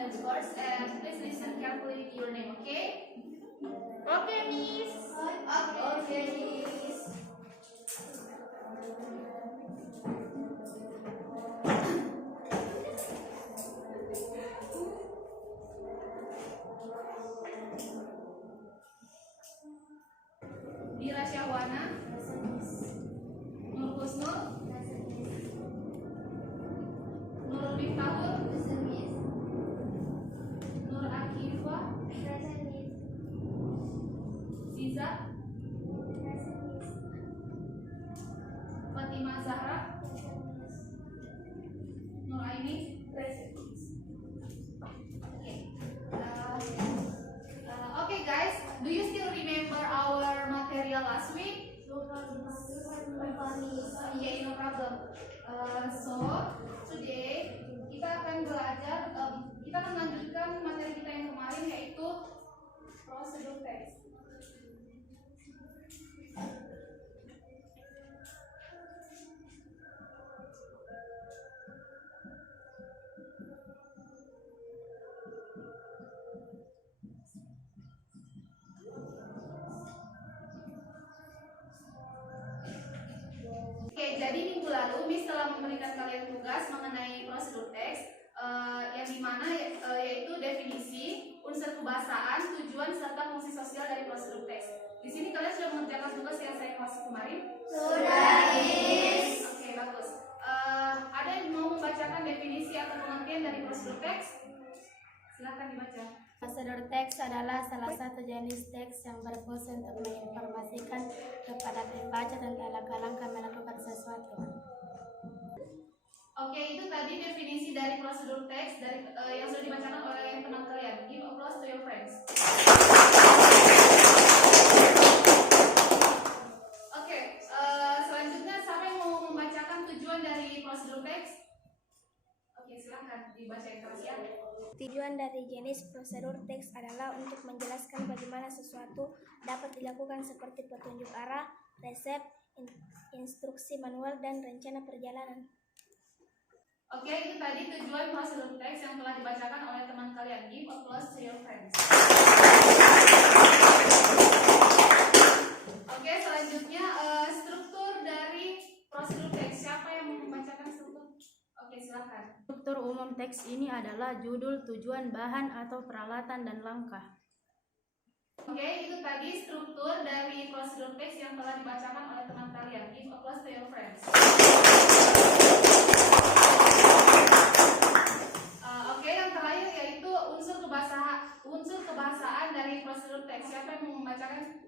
attendance scores and please listen carefully to your name, okay? Okay, Miss. Okay, Miss. Dira Syahwana, Nur Husnul, Nur Miftahul, Nur Akifa, Ziza, Fatimah Zahra, Nur Aini. Okay guys, do you still remember our material last week? Okay, no problem. So today kita akan belajar, kita akan melanjutkan materi kita yang kemarin, yaitu prosedur teks. Oke, jadi minggu lalu Miss telah memberikan kalian tugas mengenai prosedur teks, yang dimana yaitu definisi, unsur kebahasaan, tujuan serta fungsi sosial dari prosedur teks. Di sini kalian sudah mengerjakan tugas yang saya kasih kemarin? Sudah, Miss. Oke, bagus. Ada yang mau membacakan definisi atau pengertian dari prosedur teks? Silakan dibaca. Prosedur teks adalah salah satu jenis teks yang berfungsi untuk menginformasikan kepada pembaca tentang langkah-langkah melakukan sesuatu. Oke, itu tadi definisi dari prosedur teks dari yang sudah dibacakan oleh teman kalian. Give applause to your friends. Oke, selanjutnya siapa yang mau membacakan tujuan dari prosedur teks? Oke, silakan dibaca yang keras ya. Tujuan dari jenis prosedur teks adalah untuk menjelaskan bagaimana sesuatu dapat dilakukan seperti petunjuk arah, resep, instruksi manual, dan rencana perjalanan. Oke, itu tadi tujuan prosedur teks yang telah dibacakan oleh teman kalian. Give applause to your friends. Oke, selanjutnya struktur dari prosedur teks. Siapa yang mau membacakan struktur? Oke, silakan. Struktur umum teks ini adalah judul, tujuan, bahan atau peralatan, dan langkah. Oke, itu tadi struktur dari prosedur teks yang telah dibacakan oleh teman kalian. Give applause to your friends. Oke, yang terakhir yaitu unsur kebahasaan dari prosedur teks. Siapa yang mau membacakan?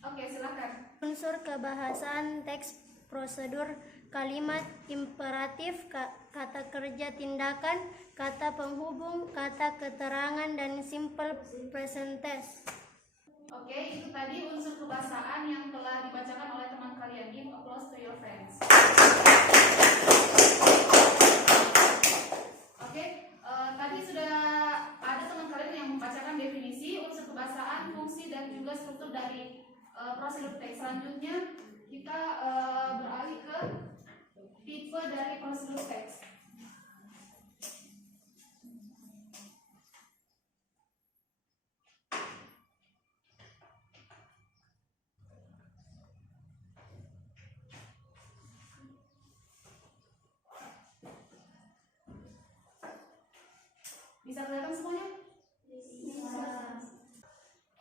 Oke, silakan. Unsur kebahasaan teks prosedur: kalimat imperatif, kata kerja tindakan, kata penghubung, kata keterangan, dan simple present tense. Oke, itu tadi unsur kebahasaan yang telah dibacakan oleh teman kalian. Give applause to your friends. Oke, tadi sudah ada teman kalian yang membacakan definisi, unsur kebahasaan, fungsi, dan juga struktur dari prosedur teks. Selanjutnya kita beralih ke tipe dari prosedur teks. Bisa kelihatan semuanya? Bisa.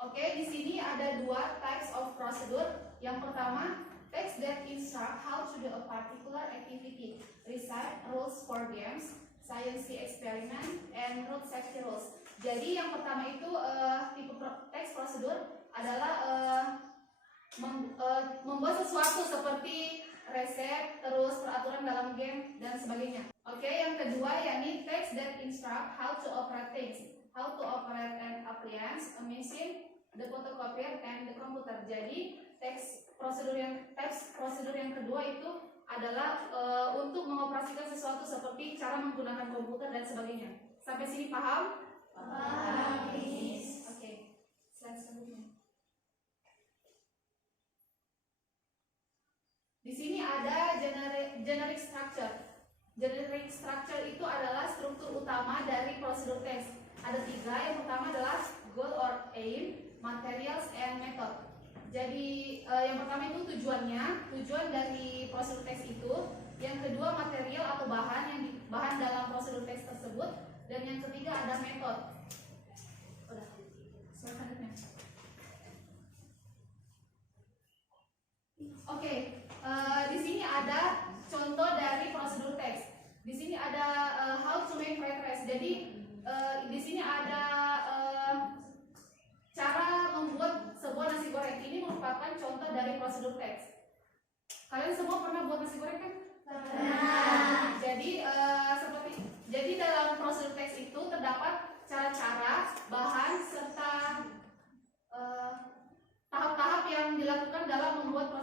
Oke, di sini ada dua types of procedure. Yang pertama, text that instruct how to do a particular activity, recite rules for games, science experiment, and road safety rules. Jadi yang pertama itu tipe text prosedur adalah membuat sesuatu seperti resep, terus peraturan dalam game dan sebagainya. Oke, yang kedua yakni text that instruct how to operate things, how to operate an appliance, a machine, the photocopier, and the computer. Jadi text prosedur yang kedua itu adalah untuk mengoperasikan sesuatu seperti cara menggunakan komputer dan sebagainya. Sampai sini paham? Paham. Oke, slide selanjutnya. Di sini ada generic structure. Generic structure itu adalah utama dari prosedur teks. Ada 3. Yang pertama adalah goal or aim, materials, and method. Jadi yang pertama itu tujuan dari prosedur teks itu. Yang kedua material atau bahan dalam prosedur teks tersebut. Dan yang ketiga ada metode. Udah, selanjutnya. Oke, di sini ada contoh dari prosedur teks. Di sini ada how to make fried rice. Jadi di sini ada cara membuat sebuah nasi goreng. Ini merupakan contoh dari prosedur teks. Kalian semua pernah buat nasi goreng kan? Nah, jadi dalam prosedur teks itu terdapat cara-cara, bahan serta tahap-tahap yang dilakukan dalam membuat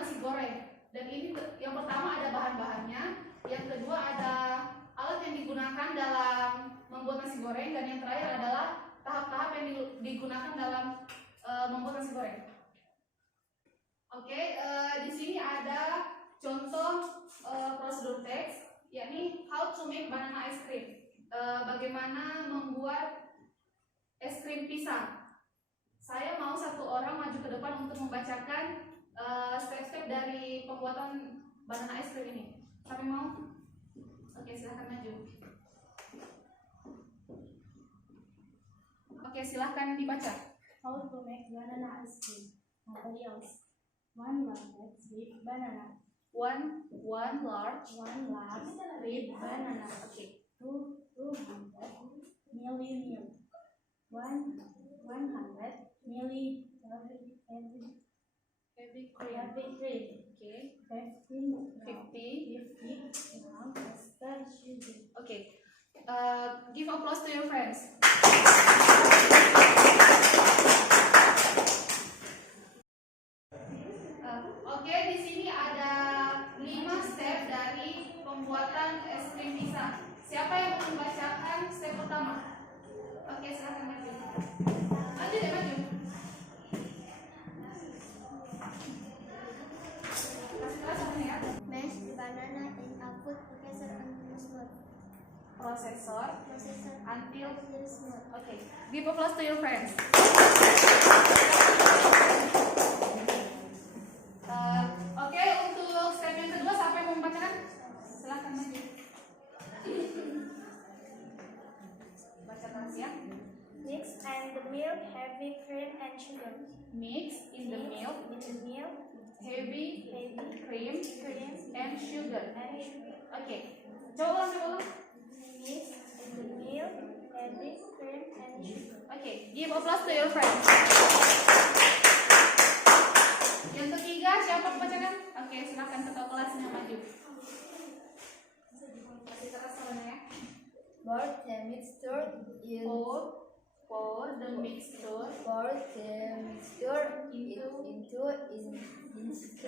nasi goreng. Dan ini yang pertama ada bahan-bahannya, yang kedua ada alat yang digunakan dalam membuat nasi goreng, dan yang terakhir adalah tahap-tahap yang digunakan dalam membuat nasi goreng. Oke, di sini ada contoh prosedur teks, yakni how to make banana ice cream. Bagaimana membuat es krim pisang. Saya mau satu orang maju ke depan untuk membacakan step-step dari pembuatan banana ice cream ini. Siapa yang mau? Oke, silahkan maju. Oke, silahkan dibaca. How to make banana ice cream. Materials: 1 large sweet banana, One large 1 large sweet banana, okay. 200 milli milk, 100 milli Heavy heavy cream, Okay. 50 50. grams extra sugar. Okay. Give applause to your friends. Oke, di sini ada 5 step dari pembuatan es krim pisang. Siapa yang mau membacakan step pertama? Oke, silakan maju. Maju deh, maju. Kasih kelas apa nih ya? Mash the banana in a food processor until smooth. Processor until Smooth. Okay. Give applause to your friends. Oke, untuk step yang kedua siapa yang mau membacakan? Silahkan maju. Baca keras ya. Mix and the milk, heavy cream and sugar. Mix in the milk, heavy cream and sugar. Oke. Coba ulang. Mix in the milk, heavy cream and sugar. Oke, give applause to your friends. Yang ketiga siapa membacakan? Oke, silakan ketua kelasnya maju. Masih keras soalnya ya. Pour the mixture in Pour the mixture into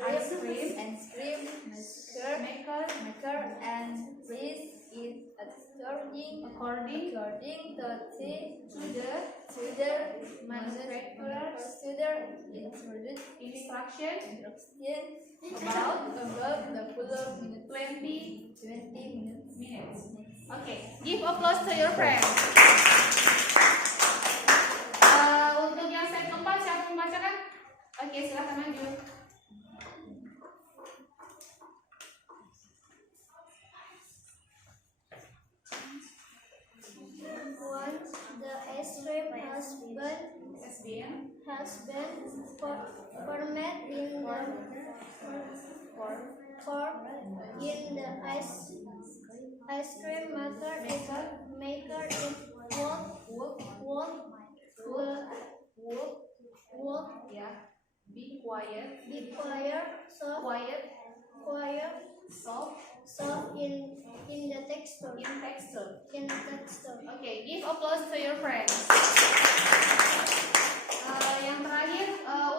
ice cream and cream maker and freeze it according to the manufacturer's instruction about the color 20 minutes. Oke, give applause to your friends. Untuk yang step keempat siapa membacakan? Oke, silahkan maju. Once the ice cream has been fermented in the ice cream maker, it won't Ya, be quiet. Soft in the texture. Oke, give applause to your friends. Yang terakhir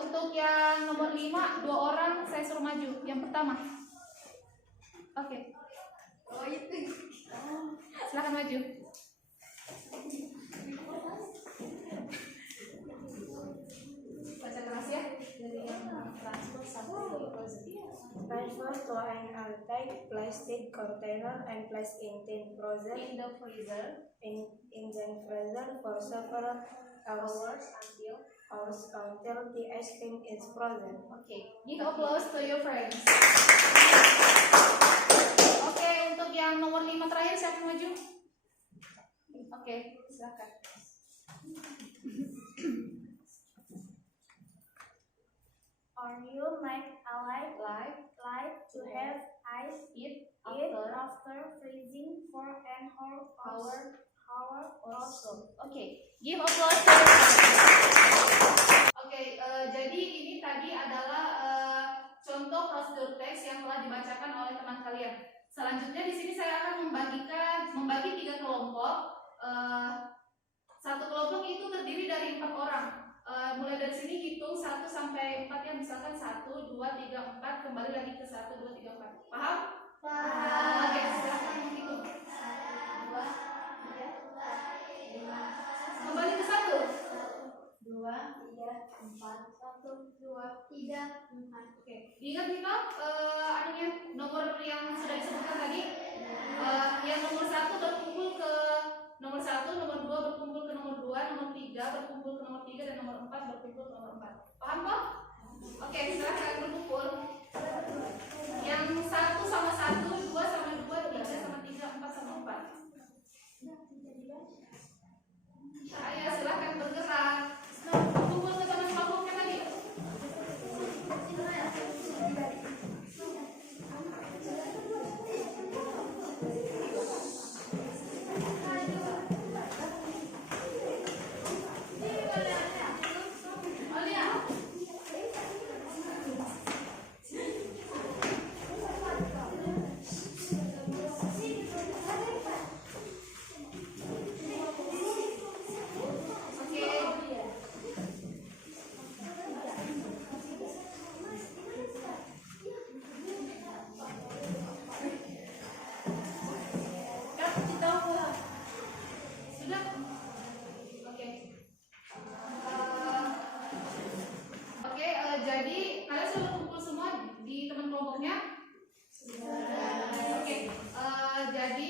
untuk yang nomor 5, 2 orang saya suruh maju. Yang pertama. Oke. Silakan maju. Baca keras ya. Dari yang transfer sampai ke Refer to an airtight plastic container and place in tin frozen In the freezer in the freezer for several hours until the ice cream is frozen. Okay, give applause to your friends. Oke, untuk yang nomor 5 terakhir siapa yang maju? Oke, silakan. Are you like to have ice Eat after freezing for an hour or so? Oke, give applause. Oke, jadi ini tadi adalah contoh prosedur teks yang telah dibacakan oleh teman kalian. Selanjutnya di sini saya akan membagi 3 kelompok. Satu kelompok itu terdiri dari 4 orang. Mulai dari sini hitung 1 sampai 4 ya, misalkan 1, 2, 3, 4, kembali lagi ke 1, 2, 3, 4. Paham? Paham. Oke, silakan menghitung. 1, 2, 3, 4, 5. Kembali ke 1. 2, 3, 4, 1, 2, 3, 4. Oke, diingat nih Kak, anunya nomor yang sudah disebutkan tadi. Yang nomor 1 berkumpul ke nomor 1, nomor 2 berkumpul ke nomor 2, nomor 3 berkumpul ke nomor 3, dan nomor 4 berkumpul ke nomor 4. Paham kok? Oke, silakan berkumpul. Yang 1 sama 1, 2 sama 2, 3 sama 3, 4 sama 4. Ayo silakan bergerak. Berkumpul ke teman kelompoknya tadi. Jadi kalian sudah kumpul semua di teman kelompoknya? Oke. Jadi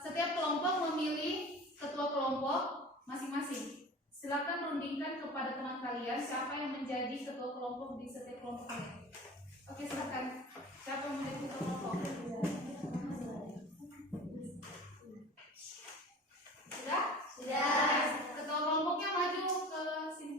setiap kelompok memilih ketua kelompok masing-masing. Silakan rundingkan kepada teman kalian siapa yang menjadi ketua kelompok di setiap kelompoknya. Oke, silakan. Siapa yang menjadi ketua kelompok? Sudah? Sudah. Ketua kelompoknya maju ke sini.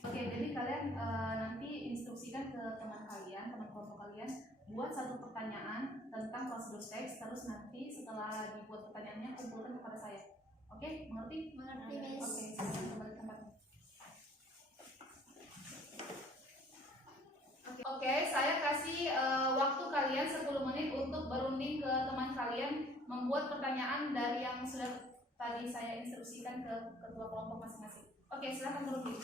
Oke, jadi kalian nanti instruksikan ke teman kalian, teman kelompok kalian, buat satu pertanyaan tentang prosedur teks, terus nanti setelah dibuat pertanyaannya kumpulkan kepada saya. Oke, mengerti? Mengerti, Miss. Oke, silakan kembali ke tempatnya. Oke, saya kasih waktu kalian 10 menit untuk berunding ke teman kalian, membuat pertanyaan dari yang sudah tadi saya instruksikan ke ketua kelompok masing-masing. Oke, silakan berunding.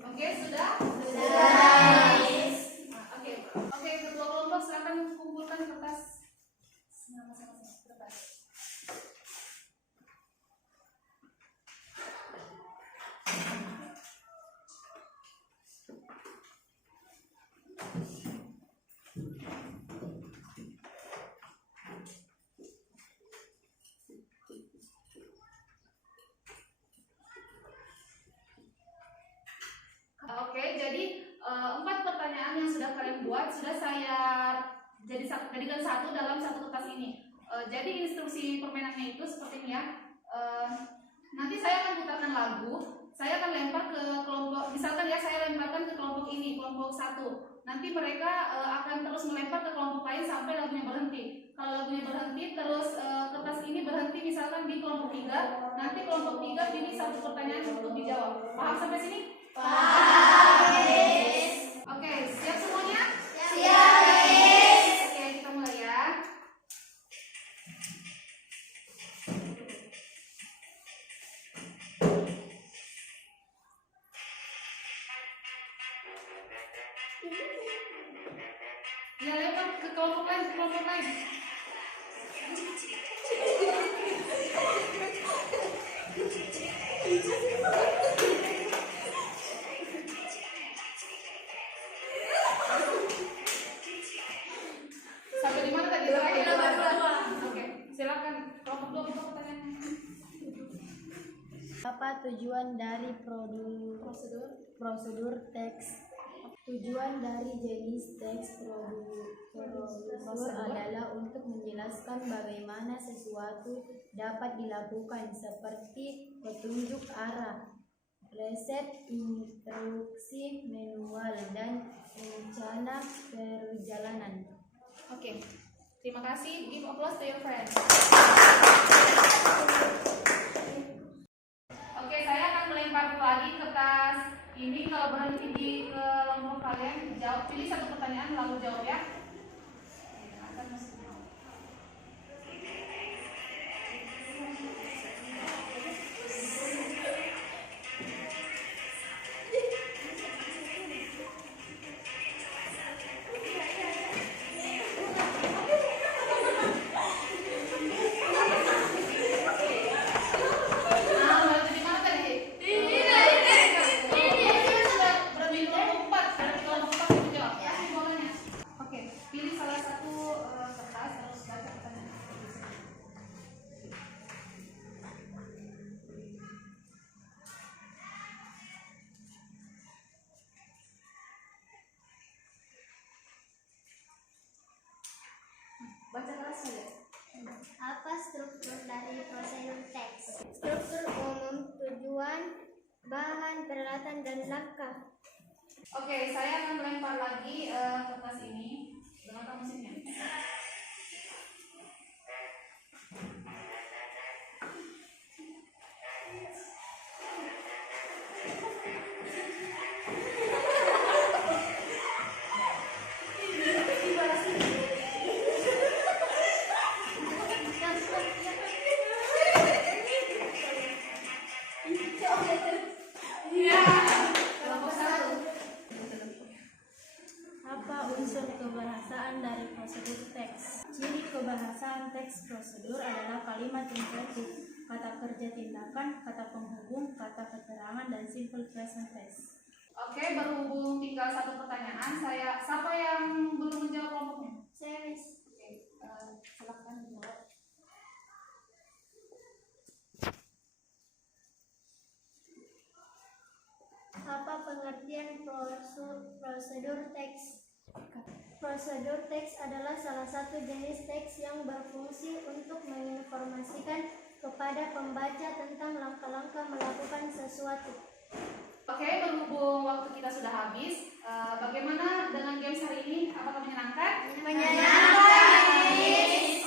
Oke, sudah? Sudah. Oke, ketua kelompok silakan kumpulkan kertas. Kertas. Oke, jadi 4 pertanyaan yang sudah kalian buat sudah saya jadikan satu dalam satu kertas ini. Jadi instruksi permainannya itu seperti ini ya. Nanti saya akan putarkan lagu. Saya akan lempar ke kelompok. Misalkan ya saya lemparkan ke kelompok ini, kelompok 1. Nanti mereka akan terus melempar ke kelompok lain sampai lagunya berhenti. Kalau lagunya berhenti, terus kertas ini berhenti misalkan di kelompok 3, nanti kelompok 3 pilih satu pertanyaan untuk dijawab. Paham sampai sini? Paham. Oke, siap semuanya? Siap, Miss. Oke, kita mulai ya. Ya, lempar ke kelompok lain, ke kelompok lain. Sampai di mana tadi terakhir? Oke, silakan kelompok 2 buka pertanyaannya. Apa tujuan dari prosedur teks? Tujuan dari jenis teks prosedur adalah untuk menjelaskan bagaimana sesuatu dapat dilakukan, seperti petunjuk arah, resep, instruksi manual, dan rencana perjalanan. Oke, terima kasih. Give applause to your friends. Oke, saya akan melempar lagi kertas ini. Kalau berhenti di kelompok kalian, jawab. Pilih satu pertanyaan lalu jawab ya. Akan masuk. Baca kelas saja. Apa struktur dari prosedur teks? Struktur umum, tujuan, bahan, peralatan, dan langkah. Oke, saya akan melempar lagi kertas ini dengan musiknya. Apa unsur kebahasaan dari prosedur teks? Ciri kebahasaan teks prosedur adalah kalimat imperatif, kata kerja tindakan, kata penghubung, kata keterangan, dan simple present tense. Oke, berhubung tinggal satu pertanyaan, siapa yang belum menjawab kelompoknya? Saya, Miss. Oke, silakan jawab. Apa pengertian prosedur teks? Prosedur teks adalah salah satu jenis teks yang berfungsi untuk menginformasikan kepada pembaca tentang langkah-langkah melakukan sesuatu. Oke, berhubung waktu kita sudah habis, bagaimana dengan games hari ini? Apakah menyenangkan? Menyenangkan, Miss.